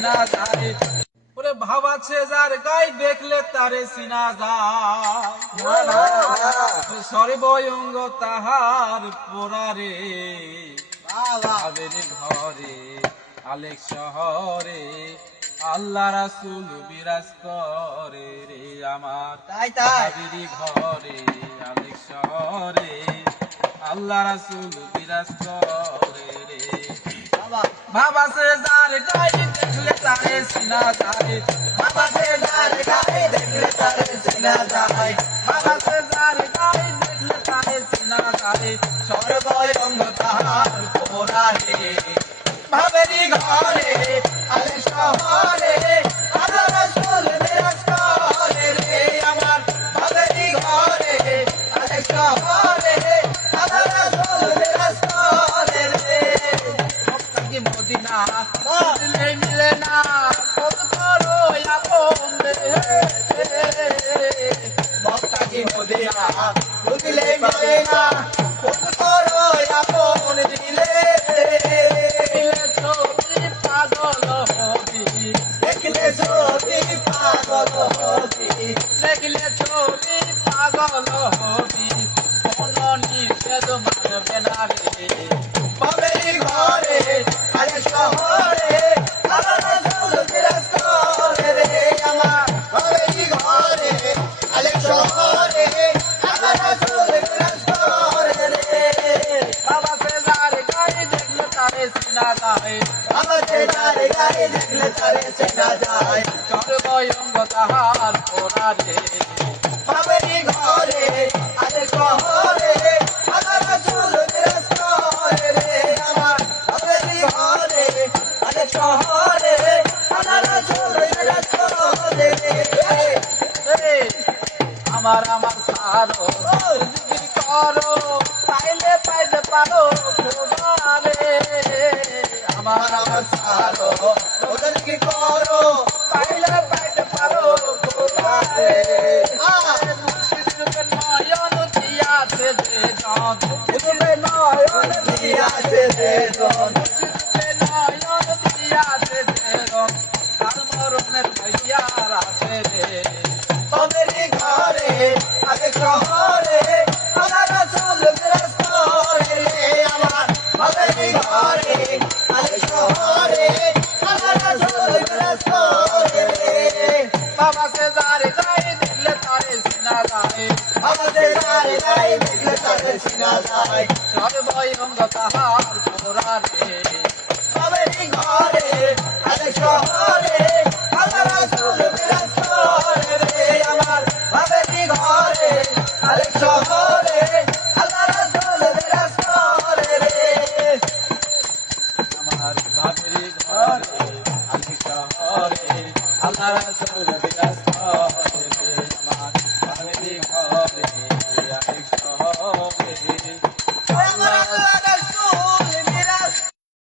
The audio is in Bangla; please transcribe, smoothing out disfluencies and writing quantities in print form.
সিনা যায় ওরে ভাব আছে যার গাই দেখলে তারে সিনা যায় সর্বঙ্গ তাহার পোড়ারে ভাবের ঘরে আলেক শহরে আল্লাহ রাসূল বিরাজ করে রে আমার ভাবের ঘরে আলেক শহরে আল্লাহ রাসূল বিরাজ করে রে বাবা সে যার গাই দেখলে তারে সিনা যায় বাবা সে যার গাই দেখলে তারে সিনা যায় বাবা সে যার গাই দেখলে তারে সিনা যায় সর্বঙ্গ তাহার পোড়ারে ভাবের ঘরে আলে শহরে আল্লাহ রাসূল বিরাজ করে রে আমার ভাবের ঘরে আলে শহরে আল্লাহ রাসূল বিরাজ করে রে মক্কা মদিনা মিলে মিলে না কত করো আপন মক্কা মদিনা মিলে মিলে না কত করো আপন দিলে দেখলে ছবি পাগল হবি কোন নিষেধ মানবে না রে ভাবের ঘরে আলে শহরে আল্লাহ রাসূল বিরাজ করে রে আমার ভাবের ঘরে আলে শহরে আল্লাহ রাসূল বিরাজ করে রে বাবা সে যার গাই দেখলে তারে সিনা যায় বাবা সে যার গাই দেখলে তারে সিনা যায় সর্বঙ্গ তাহার পোড়ারে ভাবের ঘরে আলে শহরে আল্লাহ রাসূল বিরাজ করে রে আমার ভাবের ঘরে আলে শহরে আল্লাহ রাসূল বিরাজ করে রে আমার সারো জিকির করো পাইলে পাইতে পারো খোদারে আমার সারো জিকির করো পাইলে পাইতে পারো খোদারে মুর্শিদের নয়ন দিয়াছে যে জন মুর্শিদের নয়ন দিয়াছে যে জন মুর্শিদের নয়ন দিয়াছে যে জন তার মরণের ভাইয়ার আছে রে ভাবের ঘরে আলে শহরে আল্লাহ রাসূল বিরাজ করে রে আমার ভাবের ঘরে আলে শহরে আল্লাহ রাসূল বিরাজ করে রে বাবা সে যার গাই দেখলে তারে সিনা যায় বাবা সে যার গাই দেখলে তারে সিনা যায় সর্বঙ্গ তাহার পোড়ারে ভাবের ঘরে আলে শহরে আল্লাহ রাসূল বিরাজ করে রে আমার ভাবের ঘরে আলে শহরে আল্লাহ রাসূল বিরাজ করে রে আমার ভাবের ঘরে আলে শহরে আল্লাহ রাসূল বিরাজ করে রে আমার ভাবের ঘরে আলে শহরে